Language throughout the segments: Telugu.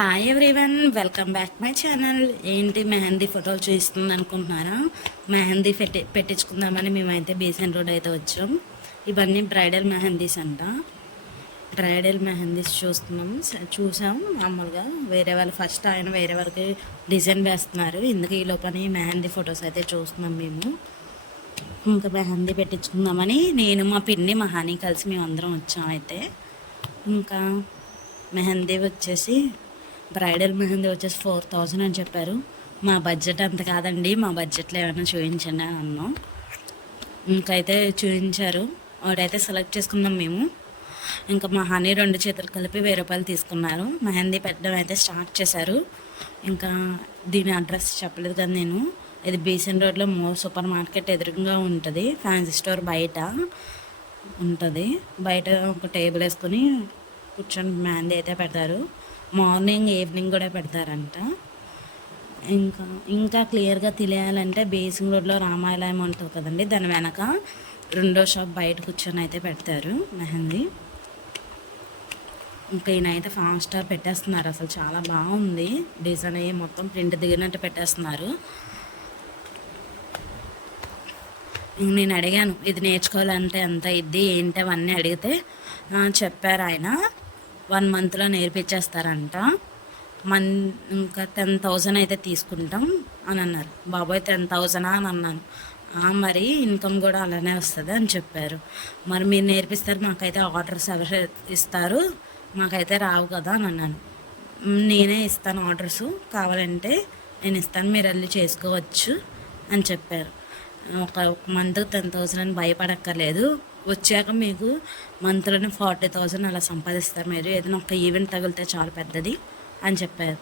Hi everyone, welcome back my channel. ఏంటి మెహందీ ఫోటోలు చూస్తుంది అనుకుంటున్నారా? మెహందీ పెట్టించుకుందామని మేమైతే బీసెంట్ రోడ్ అయితే వచ్చాం. ఇవన్నీ బ్రైడల్ మెహందీస్ అంట. బ్రైడల్ మెహందీస్ చూసాం. మామూలుగా వేరే వాళ్ళు ఫస్ట్ ఆయన వేరే వాళ్ళకి డిజైన్ వేస్తున్నారు. ఇందుకు ఈ లోపల మెహందీ ఫొటోస్ అయితే చూస్తున్నాం మేము. ఇంకా మెహందీ పెట్టించుకుందామని నేను మా పిన్ని మా హనీ కలిసి మేము అందరం వచ్చాం. అయితే ఇంకా మెహందీ వచ్చేసి బ్రైడల్ మెహందీ వచ్చేసి 4000 అని చెప్పారు. మా బడ్జెట్ అంత కాదండి, మా బడ్జెట్లో ఏమైనా చూపించండి అని అన్నాం. ఇంకైతే చూపించారు. వాడైతే సెలెక్ట్ చేసుకున్నాం మేము. ఇంకా మా హనీ 2 చేతులు కలిపి 1000 రూపాయలు తీసుకున్నారు. మెహందీ పెట్టడం అయితే స్టార్ట్ చేశారు. ఇంకా దీని అడ్రస్ చెప్పలేదు కదా నేను. ఇది బీసెంట్ రోడ్లో సూపర్ మార్కెట్ ఎదురుగా ఉంటుంది. ఫ్యాన్సీ స్టోర్ బయట ఉంటుంది. బయట ఒక టేబుల్ వేసుకొని కూర్చొని మెహందీ అయితే పెడతారు. మార్నింగ్ ఈవినింగ్ కూడా పెడతారంట. ఇంకా క్లియర్గా తెలియాలంటే బేసింగ్ రోడ్లో రామాలయం ఉంటుంది కదండి, దాని వెనక 2వ షాప్ బయట కూర్చొని అయితే పెడతారు మెహందీ. ఇంకా ఈయనైతే ఫాస్ట్గా పెట్టేస్తున్నారు. అసలు చాలా బాగుంది డిజైన్ అయ్యి, మొత్తం ప్రింట్ దిగినట్టు పెట్టేస్తున్నారు. నేను అడిగాను ఇది నేర్చుకోవాలంటే ఎంత ఇది ఏంటి అవన్నీ అడిగితే చెప్పారు ఆయన 1 మంత్లో నేర్పించేస్తారంట. ఇంకా 10,000 అయితే తీసుకుంటాం అని అన్నారు. బాబోయ్ 10,000 అని అన్నాను. మరి ఇన్కమ్ కూడా అలానే వస్తుంది అని చెప్పారు. మరి మీరు నేర్పిస్తారు, మాకైతే ఆర్డర్స్ ఎవరు ఇస్తారు, మాకైతే రావు కదా అని అన్నాను. నేనే ఇస్తాను ఆర్డర్స్, కావాలంటే నేను ఇస్తాను, మీరు వెళ్ళి చేసుకోవచ్చు అని చెప్పారు. ఒక మంత్కి 10,000 అని భయపడక్కర్లేదు, వచ్చాక మీకు మంత్లోనే 40,000 అలా సంపాదిస్తారు మీరు, ఏదైనా ఒక ఈవెంట్ తగిలితే చాలా పెద్దది అని చెప్పారు.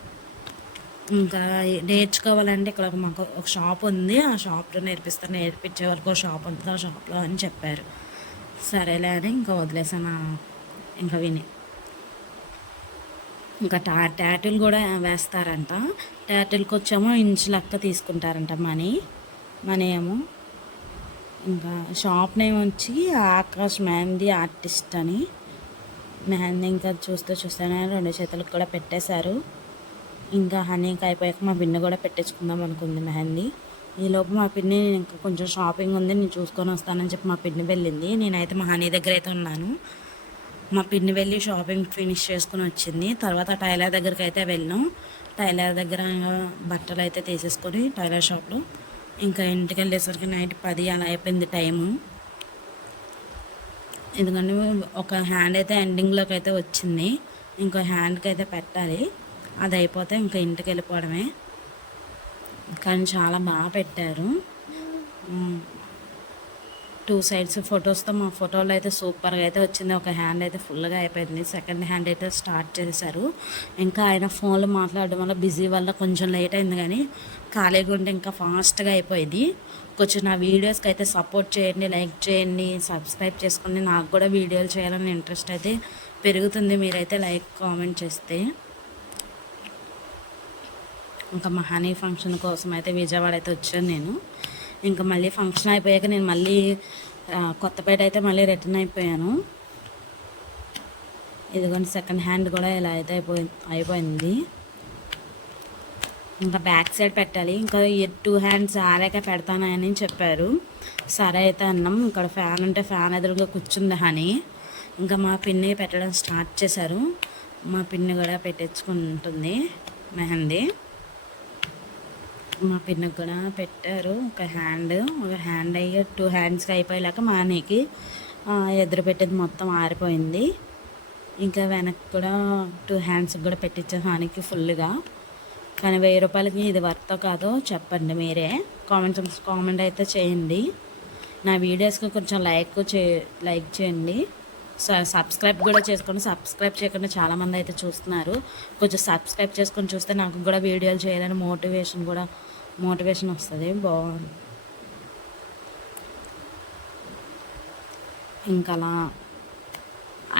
ఇంకా నేర్చుకోవాలంటే ఇక్కడ మాకు ఒక షాప్ ఉంది, ఆ షాప్లో నేర్పిస్తారు, నేర్పించే వరకు షాప్ ఉంటుంది, ఆ షాప్లో అని చెప్పారు. సరేలే అని ఇంకా వదిలేసాను. ఇంకా విని ఇంకా ట్యాటూలు కూడా వేస్తారంట. ట్యాటూల్కి వచ్చామో ఇంచు లెక్క తీసుకుంటారంట మనీ ఏమో. ఇంకా షాప్ నేమ్ వచ్చి ఆకాష్ మెహందీ ఆర్టిస్ట్ అని. మెహందీ ఇంకా చూస్తూనే 2 చేతులకు కూడా పెట్టేశారు. ఇంకా హనీకి అయిపోయాక మా పిన్ని కూడా పెట్టించుకుందాం అనుకుంది మెహందీ. ఈలోపు మా పిన్ని ఇంకా కొంచెం షాపింగ్ ఉంది, నేను చూసుకొని వస్తానని చెప్పి మా పిన్ని వెళ్ళింది. నేనైతే మా హనీ దగ్గర అయితే ఉన్నాను. మా పిన్ని వెళ్ళి షాపింగ్ ఫినిష్ చేసుకుని వచ్చింది. తర్వాత టైలర్ దగ్గరికి అయితే వెళ్ళాం. టైలర్ దగ్గర బట్టలు అయితే తీసేసుకొని టైలర్ షాప్లో ఇంకా ఇంటికి వెళ్ళేసరికి నైట్ 10 అలా అయిపోయింది టైము. ఎందుకంటే ఒక హ్యాండ్ అయితే ఎండింగ్లోకి అయితే వచ్చింది, ఇంకో హ్యాండ్కి అయితే పెట్టాలి. అది అయిపోతే ఇంకా ఇంటికి వెళ్ళిపోవడమే. కానీ చాలా బాగా పెట్టారు. 2 సైడ్స్ ఫొటోస్తో మా ఫోటోలో అయితే సూపర్గా అయితే వచ్చింది. ఒక హ్యాండ్ అయితే ఫుల్గా అయిపోయింది, సెకండ్ హ్యాండ్ అయితే స్టార్ట్ చేశారు. ఇంకా ఆయన ఫోన్లో మాట్లాడడం వల్ల బిజీ వల్ల కొంచెం లేట్ అయింది, కానీ ఖాళీగా ఉంటే ఇంకా ఫాస్ట్గా అయిపోయింది. కొంచెం నా వీడియోస్కి అయితే సపోర్ట్ చేయండి, లైక్ చేయండి, సబ్స్క్రైబ్ చేసుకోండి. నాకు కూడా వీడియోలు చేయాలని ఇంట్రెస్ట్ అయితే పెరుగుతుంది మీరైతే లైక్ కామెంట్ చేస్తే. ఇంకా మా హనీ ఫంక్షన్ కోసం అయితే విజయవాడ అయితే వచ్చాను నేను. ఇంకా మళ్ళీ ఫంక్షన్ అయిపోయాక నేను మళ్ళీ కొత్తపేట అయితే మళ్ళీ రిటర్న్ అయిపోయాను. ఇదిగోండి సెకండ్ హ్యాండ్ కూడా ఇలా అయితే అయిపోయింది. ఇంకా బ్యాక్ సైడ్ పెట్టాలి, ఇంకా 2 హ్యాండ్స్ ఆరాక పెడతానని చెప్పారు. సరే అయితే అన్నాం. ఇక్కడ ఫ్యాన్ ఉంటే ఫ్యాన్ ఎదురుగా కూర్చుంది హనీ. ఇంకా మా పిన్ని పెట్టడం స్టార్ట్ చేశారు. మా పిన్ని కూడా పెట్టించుకుంటుంది మెహందీ. మా పిన్నికి కూడా పెట్టారు. ఒక హ్యాండ్ అయ్యి 2 హ్యాండ్స్కి అయిపోయాక మా హనీకి ఎదురు పెట్టేది మొత్తం ఆరిపోయింది. ఇంకా వెనక్కి కూడా 2 హ్యాండ్స్కి కూడా పెట్టించాను హనీకి ఫుల్గా. కానీ 1000 రూపాయలకి ఇది వర్త్ కాదో చెప్పండి మీరే, కామెంట్ అయితే చేయండి. నా వీడియోస్కి కొంచెం లైక్ చేయండి, సబ్స్క్రైబ్ కూడా చేసుకోండి. సబ్స్క్రైబ్ చేయకుండా చాలామంది అయితే చూస్తున్నారు. కొంచెం సబ్స్క్రైబ్ చేసుకొని చూస్తే నాకు కూడా వీడియోలు చేయాలని మోటివేషన్ వస్తుంది. బాగుంది. ఇంకా అలా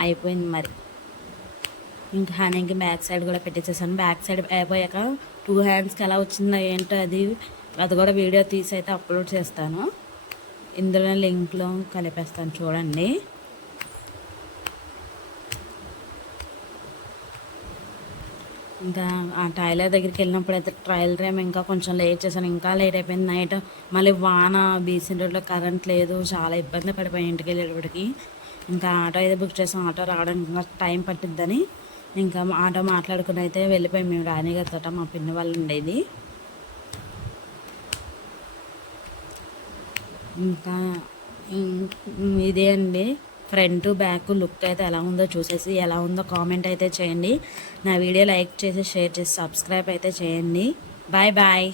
అయిపోయింది. మరి ఇంకా హనీకి బ్యాక్ సైడ్ కూడా పెట్టేసేసాను. బ్యాక్ సైడ్ అయిపోయాక 2 హ్యాండ్స్కి ఎలా వచ్చిందో ఏంటో అది కూడా వీడియో తీసి అయితే అప్లోడ్ చేస్తాను. ఇందులో లింక్లో కలిపేస్తాను చూడండి. ఇంకా ఆ టైలర్ దగ్గరికి వెళ్ళినప్పుడు అయితే ట్రయల్ డ్రైమ్ ఇంకా కొంచెం లేట్ చేశాను, ఇంకా లేట్ అయిపోయింది నైట్. మళ్ళీ వాన, బీసెంట్ రోడ్లో కరెంట్ లేదు, చాలా ఇబ్బంది పడిపోయి ఇంటికి వెళ్ళేటప్పటికి. ఇంకా ఆటో అయితే బుక్ చేసాం, ఆటో రావడానికి ఇంకా టైం పట్టిద్దని ఇంకా ఆటో మాట్లాడుకుని అయితే వెళ్ళిపోయాం మేము రాణిగారితో, మా పిన్ని వాళ్ళు ఉండేది. ఇంకా ఇదే అండి ఫ్రంట్ బ్యాక్ లుక్ అయితే ఎలా ఉందో చూసేసి ఎలా ఉందో కామెంట్ అయితే చేయండి. నా వీడియో లైక్ చేసి షేర్ చేసి సబ్స్క్రైబ్ అయితే చేయండి. Bye bye.